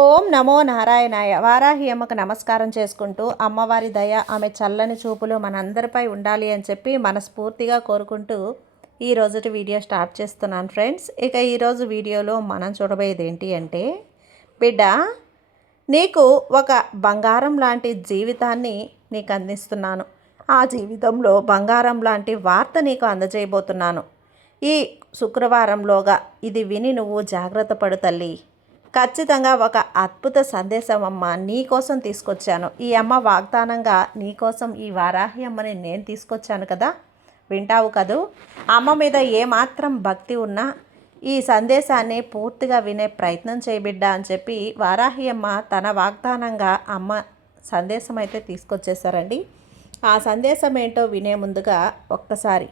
ఓం నమో నారాయణాయ. వారాహి అమ్మకు నమస్కారం చేసుకుంటూ అమ్మవారి దయ, ఆమె చల్లని చూపులు మనందరిపై ఉండాలి అని చెప్పి మనస్ఫూర్తిగా కోరుకుంటూ ఈ రోజుటి వీడియో స్టార్ట్ చేస్తున్నాను ఫ్రెండ్స్. ఇక ఈరోజు వీడియోలో మనం చూడబోయేది ఏంటి అంటే, బిడ్డ, నీకు ఒక బంగారం లాంటి జీవితాన్ని నీకు అందిస్తున్నాను. ఆ జీవితంలో బంగారం లాంటి వార్త నీకు అందజేయబోతున్నాను. ఈ శుక్రవారంలోగా ఇది విని నువ్వు జాగ్రత్త పడు తల్లి. ఖచ్చితంగా ఒక అద్భుత సందేశం అమ్మ నీకోసం తీసుకొచ్చాను. ఈ అమ్మ వాగ్దానంగా నీకోసం ఈ వారాహి అమ్మని నేను తీసుకొచ్చాను కదా, వింటావు కదూ. అమ్మ మీద ఏమాత్రం భక్తి ఉన్నా ఈ సందేశాన్ని పూర్తిగా వినే ప్రయత్నం చేయబిడ్డా అని చెప్పి వారాహి అమ్మ తన వాగ్దానంగా అమ్మ సందేశం అయితే తీసుకొచ్చేసారండి. ఆ సందేశం ఏంటో వినే ముందుగా ఒక్కసారి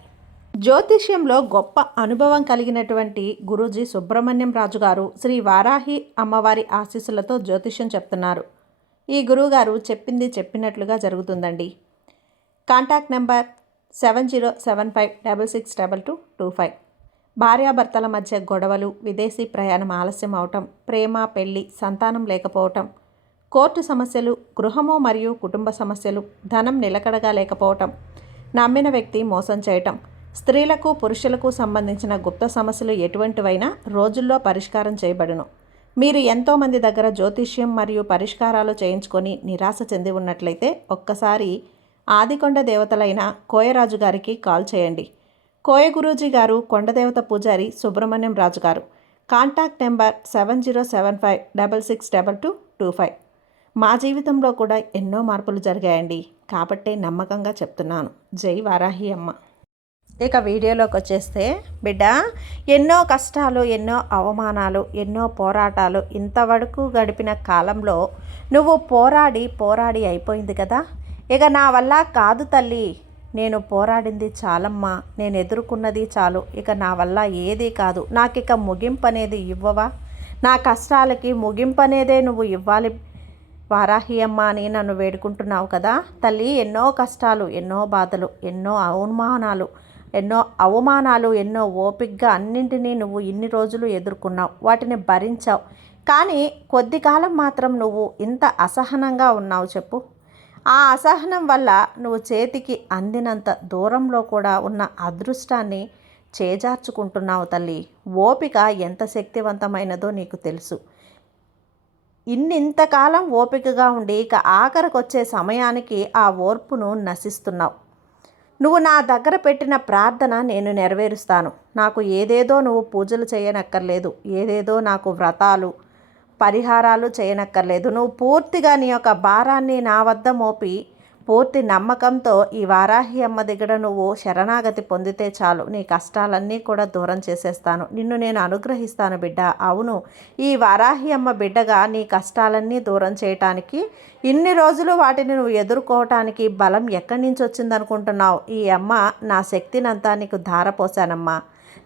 జ్యోతిష్యంలో గొప్ప అనుభవం కలిగినటువంటి గురూజీ సుబ్రహ్మణ్యం రాజు గారు శ్రీ వారాహి అమ్మవారి ఆశీస్సులతో జ్యోతిష్యం చెప్తున్నారు. ఈ గురువుగారు చెప్పింది చెప్పినట్లుగా జరుగుతుందండి. Contact number 7075662225. భార్యాభర్తల మధ్య గొడవలు, విదేశీ ప్రయాణం ఆలస్యం అవటం, ప్రేమ పెళ్లి, సంతానం లేకపోవటం, కోర్టు సమస్యలు, గృహము మరియు కుటుంబ సమస్యలు, ధనం నిలకడగా లేకపోవటం, నమ్మిన వ్యక్తి మోసం చేయటం, స్త్రీలకు పురుషులకు సంబంధించిన గుప్త సమస్యలు ఎటువంటివైనా రోజుల్లో పరిష్కారం చేయబడును. మీరు ఎంతోమంది దగ్గర జ్యోతిష్యం మరియు పరిష్కారాలు చేయించుకొని నిరాశ చెంది ఉన్నట్లయితే ఒక్కసారి ఆదికొండ దేవతలైన కోయరాజు గారికి కాల్ చేయండి. కోయ గురూజీ గారు కొండదేవత పూజారి సుబ్రహ్మణ్యం రాజు గారు. Contact number 7075662225. మా జీవితంలో కూడా ఎన్నో మార్పులు జరిగాయండి, కాబట్టే నమ్మకంగా చెప్తున్నాను. జై వారాహి అమ్మ. ఇక వీడియోలోకి వచ్చేస్తే, బిడ్డ, ఎన్నో కష్టాలు, ఎన్నో అవమానాలు, ఎన్నో పోరాటాలు ఇంతవరకు గడిపిన కాలంలో నువ్వు పోరాడి అయిపోయింది కదా. ఇక నా వల్ల కాదు తల్లి, నేను పోరాడింది చాలమ్మా, నేను ఎదుర్కొన్నది చాలు, ఇక నా వల్ల ఏదీ కాదు, నాకిక ముగింపు అనేది ఇవ్వవా, నా కష్టాలకి ముగింపు అనేదే నువ్వు ఇవ్వాలి వారాహి అమ్మ అని నన్ను వేడుకుంటున్నావు కదా తల్లి. ఎన్నో కష్టాలు, ఎన్నో బాధలు, ఎన్నో అవమానాలు, ఎన్నో ఓపికగా అన్నింటినీ నువ్వు ఇన్ని రోజులు ఎదుర్కొన్నావు, వాటిని భరించావు. కానీ కొద్ది కాలం మాత్రం నువ్వు ఇంత అసహనంగా ఉన్నావు చెప్పు. ఆ అసహనం వల్ల నువ్వు చేతికి అందినంత దూరంలో కూడా ఉన్న అదృష్టాన్ని చేజార్చుకుంటున్నావు తల్లి. ఓపిక ఎంత శక్తివంతమైనదో నీకు తెలుసు. ఇంతకాలం ఓపికగా ఉండి ఇక ఆఖరికి వచ్చే సమయానికి ఆ ఓర్పును నశిస్తున్నావు. నువ్వు నా దగ్గర పెట్టిన ప్రార్థన నేను నెరవేరుస్తాను. నాకు ఏదేదో నువ్వు పూజలు చేయనక్కర్లేదు, ఏదేదో నాకు వ్రతాలు పరిహారాలు చేయనక్కర్లేదు. నువ్వు పూర్తిగా నీ యొక్క భారాన్ని నా వద్ద మోపి పూర్తి నమ్మకంతో ఈ వారాహి అమ్మ దగ్గర నువ్వు శరణాగతి పొందితే చాలు, నీ కష్టాలన్నీ కూడా దూరం చేసేస్తాను, నిన్ను నేను అనుగ్రహిస్తాను బిడ్డ. అవును, ఈ వారాహి అమ్మ బిడ్డగా నీ కష్టాలన్నీ దూరం చేయటానికి, ఇన్ని రోజులు వాటిని నువ్వు ఎదుర్కోవటానికి బలం ఎక్కడి నుంచి వచ్చిందనుకుంటున్నావు? ఈ అమ్మ నా శక్తినంతా నీకు ధారపోసానమ్మా.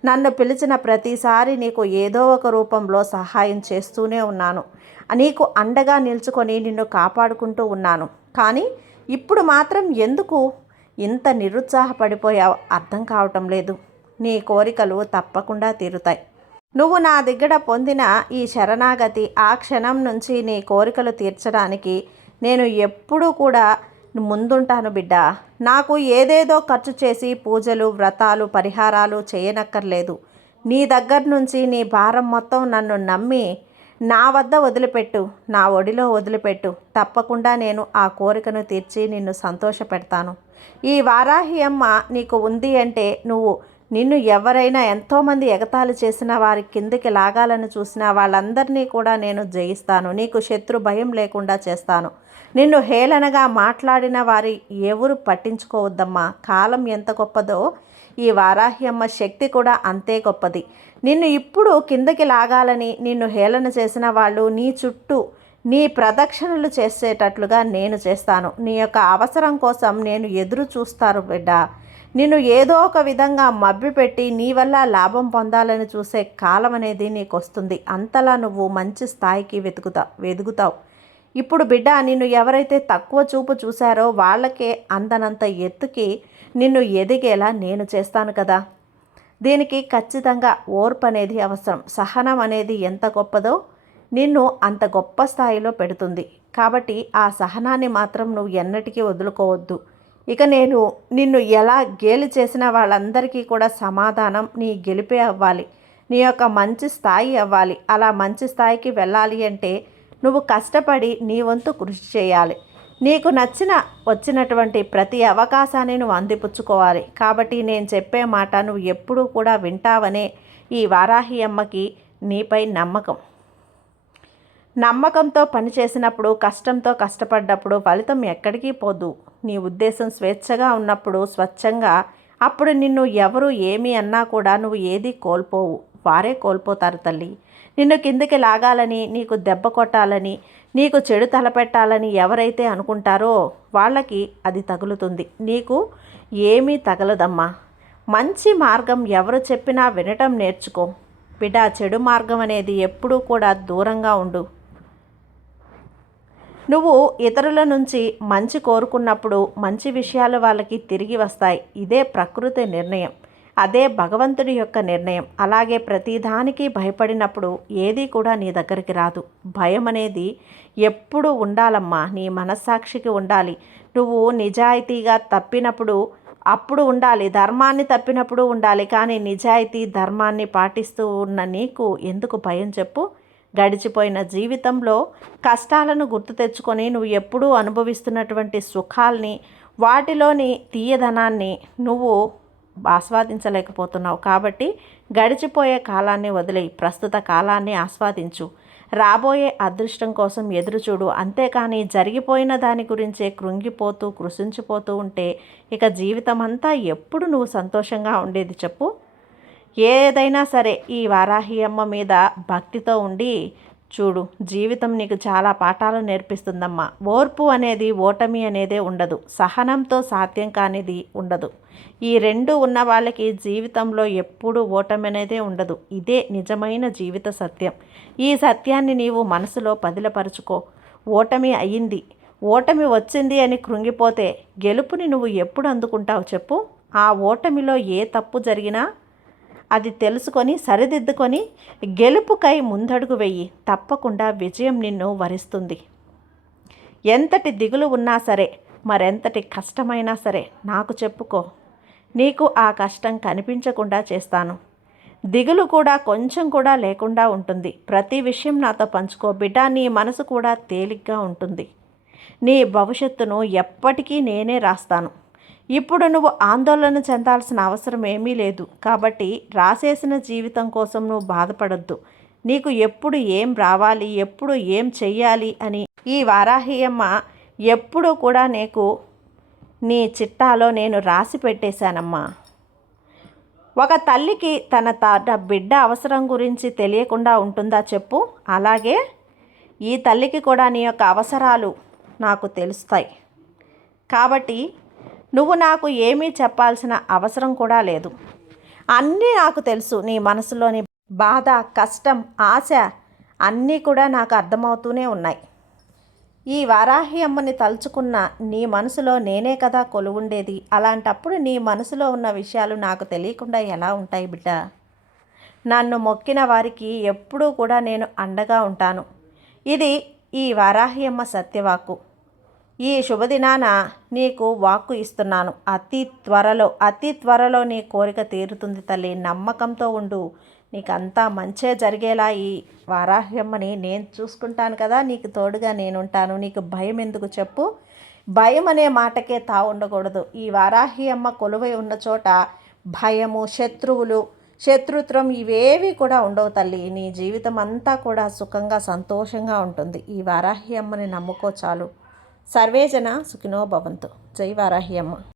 నన్ను పిలిచిన ప్రతిసారి నీకు ఏదో ఒక రూపంలో సహాయం చేస్తూనే ఉన్నాను, నీకు అండగా నిల్చుకొని నిన్ను కాపాడుకుంటూ ఉన్నాను. కానీ ఇప్పుడు మాత్రం ఎందుకు ఇంత నిరుత్సాహపడిపోయావు అర్థం కావటం లేదు. నీ కోరికలు తప్పకుండా తీరుతాయి. నువ్వు నా దగ్గర పొందిన ఈ శరణాగతి, ఆ క్షణం నుంచి నీ కోరికలు తీర్చడానికి నేను ఎప్పుడూ కూడా ముందుంటాను బిడ్డ. నాకు ఏదేదో ఖర్చు చేసి పూజలు, వ్రతాలు, పరిహారాలు చేయనక్కర్లేదు. నీ దగ్గర నుంచి నీ భారం మొత్తం నన్ను నమ్మి నా వద్ద వదిలిపెట్టు, నా ఒడిలో వదిలిపెట్టు. తప్పకుండా నేను ఆ కోరికను తీర్చి నిన్ను సంతోషపెడతాను. ఈ వారాహి అమ్మ నీకు ఉంది అంటే నిన్ను ఎవరైనా ఎంతోమంది ఎగతాళి చేసిన వారి కిందికి లాగాలని చూసినా వాళ్ళందరినీ కూడా నేను జయిస్తాను. నీకు శత్రు భయం లేకుండా చేస్తాను. నిన్ను హేళనగా మాట్లాడిన వారి ఎవరు పట్టించుకోవద్దమ్మా. కాలం ఎంత గొప్పదో ఈ వారాహి అమ్మ శక్తి కూడా అంతే గొప్పది. నిన్ను ఇప్పుడు కిందకి లాగాలని నిన్ను హేళన చేసిన వాళ్ళు నీ చుట్టూ నీ ప్రదక్షిణలు చేసేటట్లుగా నేను చేస్తాను. నీ యొక్క అవసరం కోసం నేను ఎదురు చూస్తారు బిడ్డ. నిన్ను ఏదో ఒక విధంగా మభ్యపెట్టి నీ వల్ల లాభం పొందాలని చూసే కాలం అనేది నీకు వస్తుంది. అంతలా నువ్వు మంచి స్థాయికి వెతుకుతావు. ఇప్పుడు బిడ్డ, నిన్ను ఎవరైతే తక్కువ చూపు చూశారో వాళ్ళకే అందనంత ఎత్తుకి నిన్ను ఎదిగేలా నేను చేస్తాను కదా. దీనికి ఖచ్చితంగా ఓర్పు అనేది అవసరం. సహనం అనేది ఎంత గొప్పదో నిన్ను అంత గొప్ప స్థాయిలో పెడుతుంది. కాబట్టి ఆ సహనాన్ని మాత్రం నువ్వు ఎన్నటికీ వదులుకోవద్దు. ఇక నేను నిన్ను ఎలా గేలి చేసిన వాళ్ళందరికీ కూడా సమాధానం నీ గెలిపే అవ్వాలి. నీ యొక్క మంచి స్థాయి అవ్వాలి. అలా మంచి స్థాయికి వెళ్ళాలి అంటే నువ్వు కష్టపడి నీ వంతు కృషి చేయాలి. నీకు వచ్చినటువంటి ప్రతి అవకాశాన్ని నువ్వు అందిపుచ్చుకోవాలి. కాబట్టి నేను చెప్పే మాట నువ్వు ఎప్పుడూ కూడా వింటావనే ఈ వారాహి అమ్మకి నీపై నమ్మకంతో పనిచేసినప్పుడు, కష్టంతో కష్టపడ్డప్పుడు ఫలితం ఎక్కడికి పోదు. నీ ఉద్దేశం స్వేచ్ఛగా ఉన్నప్పుడు, స్వచ్ఛంగా, అప్పుడు నిన్ను ఎవరు ఏమి అన్నా కూడా నువ్వు ఏది కోల్పోవు. వారే కోల్పోతారు తల్లి. నిన్ను కిందికి లాగాలని, నీకు దెబ్బ కొట్టాలని, నీకు చెడు తలపెట్టాలని ఎవరైతే అనుకుంటారో వాళ్ళకి అది తగులుతుంది. నీకు ఏమీ తగలదమ్మా. మంచి మార్గం ఎవరు చెప్పినా వినటం నేర్చుకో బిడ్డ. చెడు మార్గం అనేది ఎప్పుడూ కూడా దూరంగా ఉండు. నువ్వు ఇతరుల నుంచి మంచి కోరుకున్నప్పుడు మంచి విషయాలు వాళ్ళకి తిరిగి వస్తాయి. ఇదే ప్రకృతి నిర్ణయం. అదే భగవంతుడి యొక్క నిర్ణయం. అలాగే ప్రతిదానికి భయపడినప్పుడు ఏది కూడా నీ దగ్గరికి రాదు. భయం అనేది ఎప్పుడు ఉండాలమ్మా. నీ మనస్సాక్షికి ఉండాలి. నువ్వు నిజాయితీగా తప్పినప్పుడు అప్పుడు ఉండాలి. ధర్మాన్ని తప్పినప్పుడు ఉండాలి. కానీ నిజాయితీ ధర్మాన్ని పాటిస్తూ ఉన్న నీకు ఎందుకు భయం చెప్పు? గడిచిపోయిన జీవితంలో కష్టాలను గుర్తు తెచ్చుకొని నువ్వు ఎప్పుడూ అనుభవిస్తున్నటువంటి సుఖాల్ని, వాటిలోని తీయదనాన్ని నువ్వు ఆస్వాదించలేకపోతున్నావు. కాబట్టి గడిచిపోయే కాలాన్ని వదిలేయి, ప్రస్తుత కాలాన్ని ఆస్వాదించు. రాబోయే అదృష్టం కోసం ఎదురుచూడు. అంతేకాని జరిగిపోయిన దాని గురించే కృంగిపోతూ కృషించిపోతూ ఉంటే ఇక జీవితం అంతా ఎప్పుడు నువ్వు సంతోషంగా ఉండేది చెప్పు? ఏదైనా సరే ఈ వారాహి అమ్మ మీద భక్తితో ఉండి చూడు. జీవితం నీకు చాలా పాఠాలు నేర్పిస్తుందమ్మా. ఓర్పు అనేది, ఓటమి అనేదే ఉండదు. సహనంతో సాధ్యం కానిది ఉండదు. ఈ రెండు ఉన్న వాళ్ళకి జీవితంలో ఎప్పుడూ ఓటమి అనేదే ఉండదు. ఇదే నిజమైన జీవిత సత్యం. ఈ సత్యాన్ని నీవు మనసులో పదిలపరుచుకో. ఓటమి అయ్యింది, ఓటమి వచ్చింది అని కృంగిపోతే గెలుపుని నువ్వు ఎప్పుడు అందుకుంటావు చెప్పు? ఆ ఓటమిలో ఏ తప్పు జరిగినా అది తెలుసుకొని సరిదిద్దుకొని గెలుపుకై ముందడుగు వెయ్యి. తప్పకుండా విజయం నిన్ను వరిస్తుంది. ఎంతటి దిగులు ఉన్నా సరే, మరెంతటి కష్టమైనా సరే నాకు చెప్పుకో. నీకు ఆ కష్టం కనిపించకుండా చేస్తాను. దిగులు కూడా కొంచెం కూడా లేకుండా ఉంటుంది. ప్రతి విషయం నాతో పంచుకో బిడ్డ. నీ మనసు కూడా తేలిగ్గా ఉంటుంది. నీ భవిష్యత్తును ఎప్పటికీ నేనే రాస్తాను. ఇప్పుడు నువ్వు ఆందోళన చెందాల్సిన అవసరం ఏమీ లేదు. కాబట్టి రాసేసిన జీవితం కోసం నువ్వు బాధపడొద్దు. నీకు ఎప్పుడు ఏం రావాలి, ఎప్పుడు ఏం చెయ్యాలి అని ఈ వారాహి అమ్మ ఎప్పుడూ కూడా నీకు నీ చిట్టాలో నేను రాసి పెట్టేశానమ్మా. ఒక తల్లికి తన బిడ్డ అవసరం గురించి తెలియకుండా ఉంటుందా చెప్పు? అలాగే ఈ తల్లికి కూడా నీ యొక్క అవసరాలు నాకు తెలుస్తాయి. కాబట్టి నువ్వు నాకు ఏమీ చెప్పాల్సిన అవసరం కూడా లేదు. అన్నీ నాకు తెలుసు. నీ మనసులోని బాధ, కష్టం, ఆశ అన్నీ కూడా నాకు అర్థమవుతూనే ఉన్నాయి. ఈ వారాహి అమ్మని తలుచుకున్న నీ మనసులో నేనే కదా కొలువుండేది. అలాంటప్పుడు నీ మనసులో ఉన్న విషయాలు నాకు తెలియకుండా ఎలా ఉంటాయి బిడ్డ? నన్ను మొక్కిన వారికి ఎప్పుడూ కూడా నేను అండగా ఉంటాను. ఇది ఈ వారాహి అమ్మ సత్యవాక్కు. ఈ శుభదినాన నీకు వాక్కు ఇస్తున్నాను. అతి త్వరలో నీ కోరిక తీరుతుంది తల్లి. నమ్మకంతో ఉండు. నీకంతా మంచే జరిగేలా ఈ వారాహ్యమ్మని నేను చూసుకుంటాను కదా. నీకు తోడుగా నేనుంటాను. నీకు భయం ఎందుకు చెప్పు? భయం అనే మాటకే ఉండకూడదు. ఈ వారాహి అమ్మ కొలువై ఉన్న చోట భయము, శత్రుత్వం ఇవేవి కూడా ఉండవు తల్లి. నీ జీవితం అంతా కూడా సుఖంగా, సంతోషంగా ఉంటుంది. ఈ వారాహి అమ్మని నమ్ముకో చాలు. సర్వేజన సుఖినో భవంతు. జై వారాహి అమ్మ.